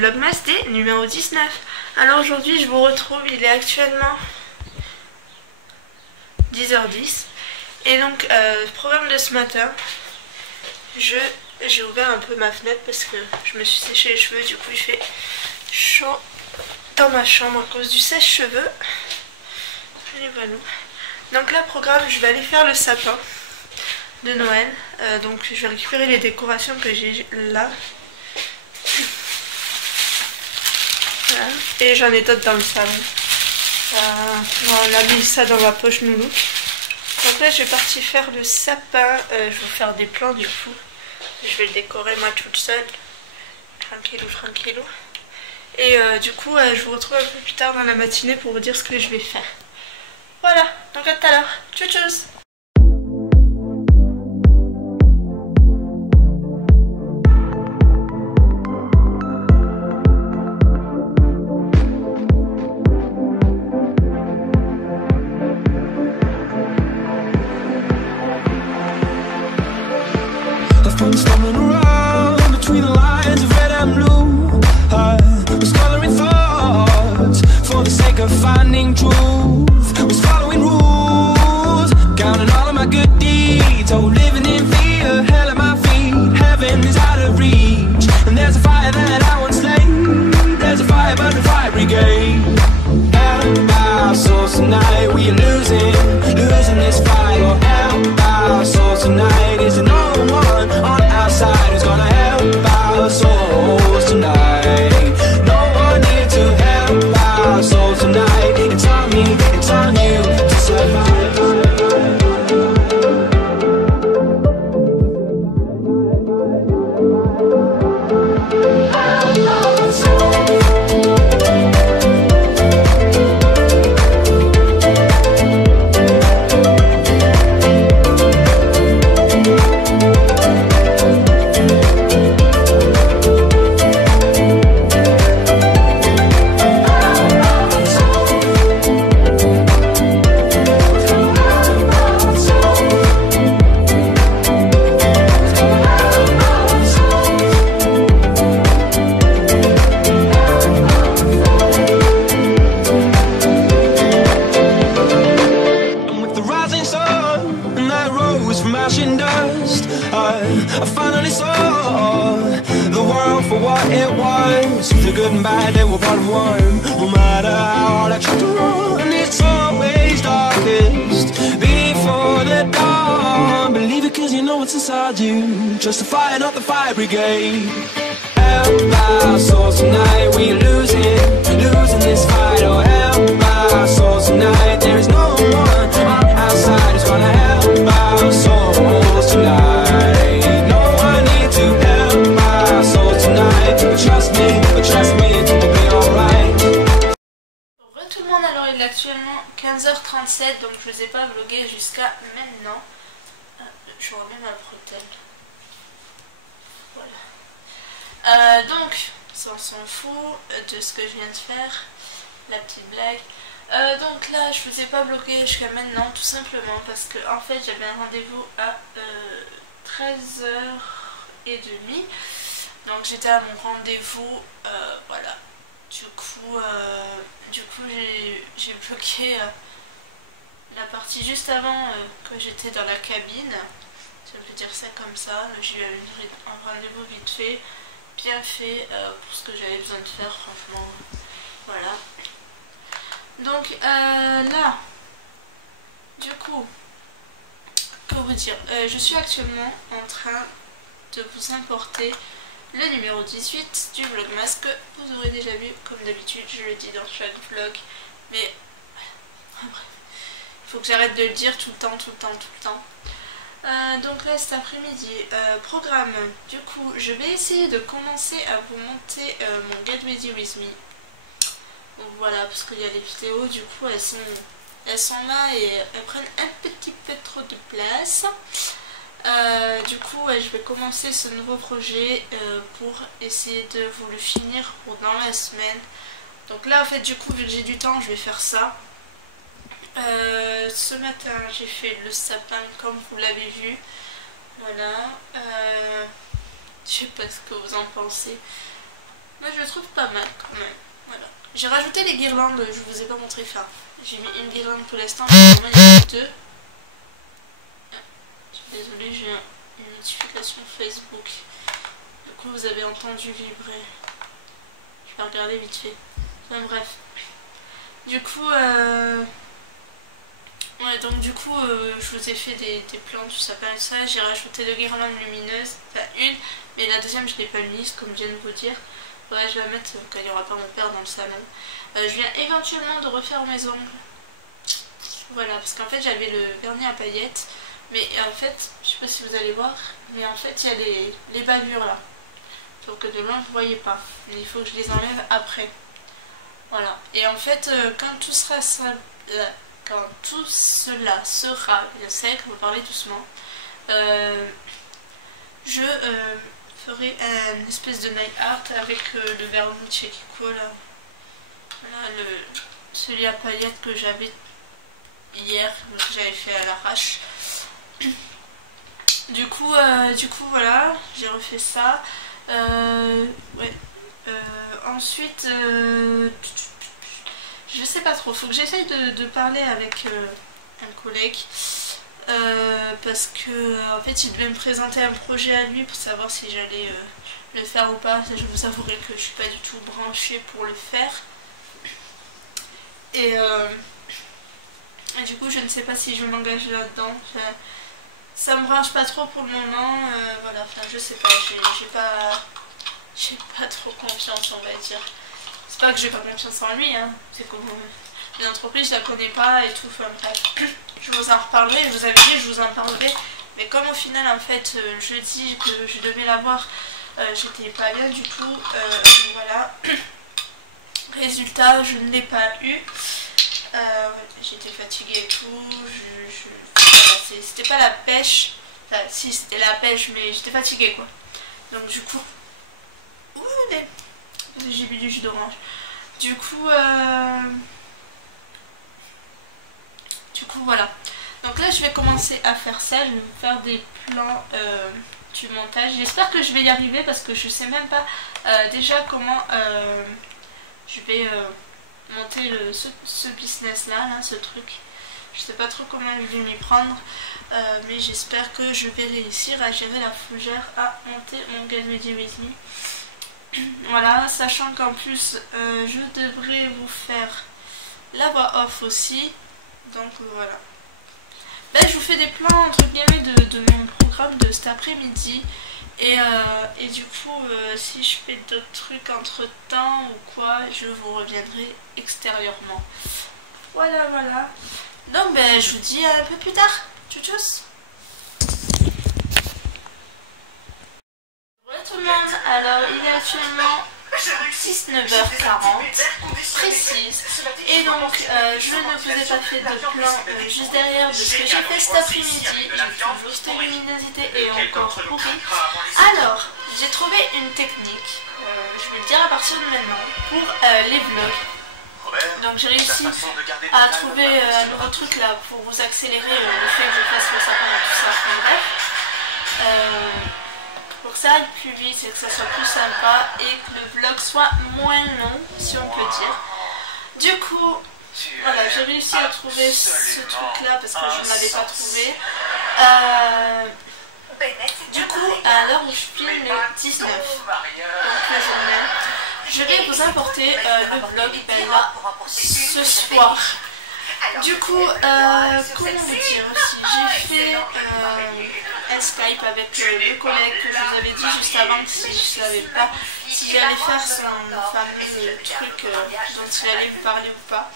Vlogmas Day numéro 19. Alors aujourd'hui je vous retrouve, il est actuellement 10h10. Et donc programme de ce matin, j'ai ouvert un peu ma fenêtre parce que je me suis séché les cheveux, du coup il fait chaud dans ma chambre à cause du sèche-cheveux. Et voilà. Donc là programme, je vais aller faire le sapin de Noël. Donc je vais récupérer les décorations que j'ai là. Voilà. Et j'en ai d'autres dans le salon. On a mis ça dans ma poche nounou. Donc là je vais partir faire le sapin. Je vais faire des plans du coup. Je vais le décorer moi toute seule. Tranquillou, tranquillou. Et du coup je vous retrouve un peu plus tard dans la matinée pour vous dire ce que je vais faire. Voilà, donc à tout à l'heure. Tchou tchous. Been stumbling around between the lines of red and blue. I was coloring thoughts for the sake of finding truth. Was following rules, counting all of my good deeds. Oh, living in fear, hell at my feet. Heaven is out of reach. And there's a fire that I once laid. There's a fire but the fire brigade. Help our souls tonight, we are losing this fight. Oh, help our souls tonight, is it no one on our side who's gonna help our souls tonight? No one here to help our souls tonight. It's on me, it's on you to survive. I finally saw the world for what it was. The good and bad, they were bottom one. No matter how hard I try to run, it's always darkest before the dawn. Believe it cause you know what's inside you. Trust the fire, not the fire brigade. Help our souls tonight, we're losing this fight. Oh, help our souls tonight. There is no one on our side who's gonna help our souls tonight. Trust me, it'll be alright. Bonjour tout le monde, alors il est actuellement 15h37, donc je ne vous ai pas vlogué jusqu'à maintenant. Je remets ma bretelle. Voilà. Donc, ça on s'en fout de ce que je viens de faire, la petite blague. Donc là, je ne vous ai pas vlogué jusqu'à maintenant, tout simplement parce que en fait j'avais un rendez-vous à 13h30. Donc j'étais à mon rendez-vous, voilà. Du coup j'ai bloqué la partie juste avant que j'étais dans la cabine. Si on peut dire ça comme ça. J'ai eu un rendez-vous vite fait, bien fait pour ce que j'avais besoin de faire, franchement. Voilà. Donc là, du coup, que vous dire, je suis actuellement en train de vous importer le numéro 18 du Vlogmas que vous aurez déjà vu, comme d'habitude, je le dis dans chaque vlog, mais bref, il faut que j'arrête de le dire tout le temps. Donc là cet après-midi, programme, du coup je vais essayer de commencer à vous monter mon Get Ready With Me. Donc voilà, parce qu'il y a les vidéos, du coup elles sont là et elles prennent un petit peu trop de place. Du coup je vais commencer ce nouveau projet pour essayer de vous le finir dans la semaine. Donc là en fait du coup vu que j'ai du temps je vais faire ça. Ce matin j'ai fait le sapin comme vous l'avez vu. Voilà. Je sais pas ce que vous en pensez. Moi je le trouve pas mal quand même. Voilà. J'ai rajouté les guirlandes, je vous ai pas montré ça. J'ai mis une guirlande pour l'instant, mais normalement il y en a deux. Désolée, j'ai une notification Facebook. Du coup vous avez entendu vibrer. Je vais regarder vite fait. Enfin bref. Du coup, ouais, donc du coup, je vous ai fait des plantes, tout ça, pas ça. J'ai rajouté deux guirlandes lumineuses, enfin une, mais la deuxième je l'ai pas mise, comme je viens de vous dire. Ouais, je vais la mettre quand il n'y aura pas mon père dans le salon. Je viens éventuellement de refaire mes ongles. Voilà, parce qu'en fait j'avais le vernis à paillettes, mais en fait, je sais pas si vous allez voir, mais en fait il y a les bavures là. Donc de loin vous voyez pas, mais il faut que je les enlève après. Voilà, et en fait quand tout cela sera bien sec, on va parler doucement, je ferai une espèce de night art avec le vernis chez Kiko là. Voilà, celui à paillettes que j'avais hier, que j'avais fait à l'arrache. Du coup voilà, j'ai refait ça. Ouais. Ensuite, je sais pas trop, faut que j'essaye de parler avec un collègue. Parce que en fait il devait me présenter un projet à lui pour savoir si j'allais le faire ou pas. Je vous avouerai que je suis pas du tout branchée pour le faire. Et du coup je ne sais pas si je m'engage là-dedans. Enfin, ça me branche pas trop pour le moment. Voilà, enfin je sais pas, j'ai pas trop confiance, on va dire. C'est pas que j'ai pas confiance en lui, hein. C'est comme l'entreprise, je la connais pas et tout. Enfin bref, je vous en reparlerai, je vous avais dit, je vous en parlerai. Mais comme au final, en fait, jeudi que je devais l'avoir, j'étais pas bien du tout. Voilà. Résultat, je ne l'ai pas eu. J'étais fatiguée et tout. Voilà, c'était pas la pêche. Enfin, si, c'était la pêche, mais j'étais fatiguée quoi. Donc, du coup. J'ai bu du jus d'orange. Du coup, voilà. Donc là, je vais commencer à faire ça. Je vais vous faire des plans du montage. J'espère que je vais y arriver parce que je sais même pas déjà comment je vais monter ce business là, ce truc. Je sais pas trop comment je vais m'y prendre, mais j'espère que je vais réussir à gérer la fougère, à monter mon Get Ready With Me. Voilà, sachant qu'en plus je devrais vous faire la voix off aussi. Donc voilà. Ben, je vous fais des plans entre guillemets de mon programme de cet après-midi. Et du coup, si je fais d'autres trucs entre temps ou quoi, je vous reviendrai extérieurement. Voilà, voilà. Donc ben, je vous dis un peu plus tard. Tchuss. Bonjour tout le monde, alors il est actuellement 19h40 précise et donc je ne vous ai pas fait de plan juste derrière de ce que j'ai fait cet après-midi. J'ai toujours cette luminosité et encore pourri. Alors j'ai trouvé une technique, je vais le dire à partir de maintenant, pour les vlogs. Donc j'ai réussi à trouver un nouveau truc là pour vous accélérer le fait que je fasse le sapin et tout ça. Bref. Pour que ça aille plus vite et que ça soit plus sympa et que le vlog soit moins long, si on peut dire. Du coup, voilà, j'ai réussi à trouver ce truc là parce que je ne l'avais pas trouvé. Du coup, à l'heure où je filme le 19, donc la journée, je vais vous apporter le vlog là, ce soir. Du coup, comment vous dire aussi, j'ai fait un Skype avec le collègue que je vous avais dit juste avant, si je ne savais pas si j'allais faire son fameux truc dont il allait me parler ou pas.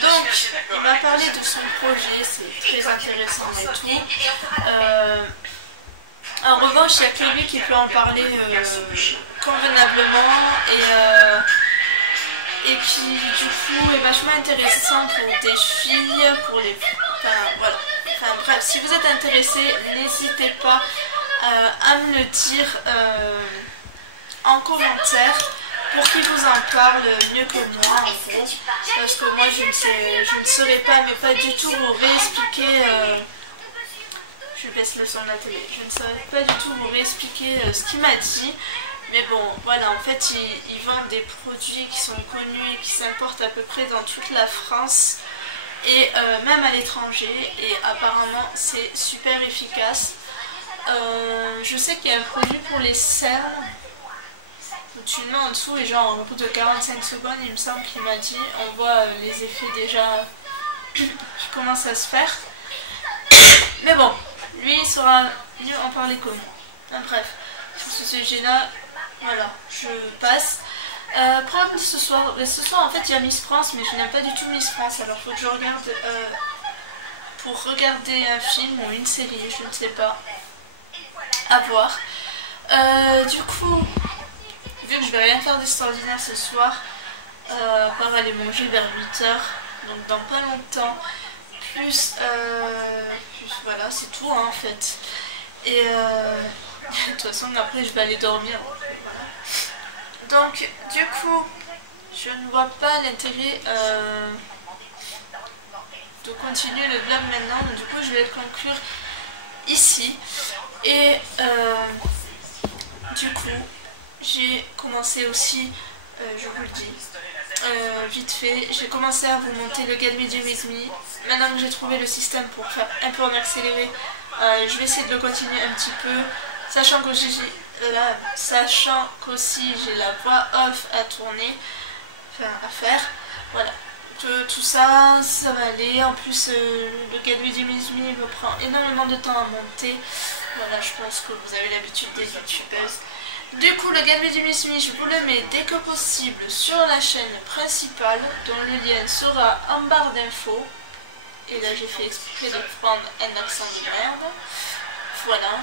Donc, il m'a parlé de son projet, c'est très intéressant et tout. En revanche, il n'y a que lui qui peut en parler convenablement et qui du coup est vachement intéressant pour des filles, pour les... Enfin voilà. Enfin bref, si vous êtes intéressé, n'hésitez pas à me le dire en commentaire pour qu'il vous en parle mieux que moi en gros. Parce que moi je ne saurais pas, mais pas du tout vous réexpliquer... Je baisse le son de la télé. Je ne saurais pas du tout vous réexpliquer ce qu'il m'a dit. Mais bon, voilà, en fait, ils vendent des produits qui sont connus et qui s'importent à peu près dans toute la France et même à l'étranger. Et apparemment, c'est super efficace. Je sais qu'il y a un produit pour les cernes où tu le mets en dessous et genre au bout de 45 secondes, il me semble qu'il m'a dit, on voit les effets déjà qui commencent à se faire. Mais bon, lui, il saura mieux en parler que moi. Enfin, bref, sur ce sujet-là, voilà, je passe. Programme de ce soir. Ce soir, en fait, il y a Miss France, mais je n'aime pas du tout Miss France. Alors, il faut que je regarde pour regarder un film ou une série, je ne sais pas. À voir. Du coup, vu que je vais rien faire d'extraordinaire ce soir, à part aller manger vers 8h, donc dans pas longtemps, plus voilà, c'est tout hein, en fait. Et de toute façon, après, je vais aller dormir. Voilà. Donc, du coup, je ne vois pas l'intérêt de continuer le vlog maintenant. Donc, du coup, je vais le conclure ici. Et du coup, j'ai commencé aussi, je vous le dis, vite fait, j'ai commencé à vous monter le Get Ready With Me. Maintenant que j'ai trouvé le système pour faire un peu en accéléré, je vais essayer de le continuer un petit peu, sachant qu'aussi j'ai la voix off à tourner, enfin à faire, voilà. Tout ça, ça va aller. En plus, le Get Ready With Me me prend énormément de temps à monter. Voilà, je pense que vous avez l'habitude des youtubeuses. Du coup, le Get Ready With Me, je vous le mets dès que possible sur la chaîne principale, dont le lien sera en barre d'infos. Et là, j'ai fait exprès de prendre un accent de merde. Voilà.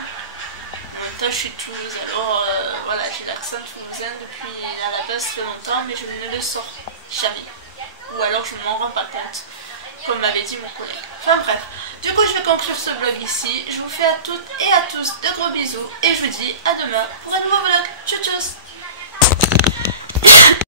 En même temps, je suis de Toulouse, alors voilà, j'ai l'accent toulousain depuis à la base très longtemps, mais je ne le sors jamais. Ou alors je ne m'en rends pas compte, comme m'avait dit mon collègue. Enfin bref, du coup je vais conclure ce vlog ici. Je vous fais à toutes et à tous de gros bisous et je vous dis à demain pour un nouveau vlog. Tchou tchous.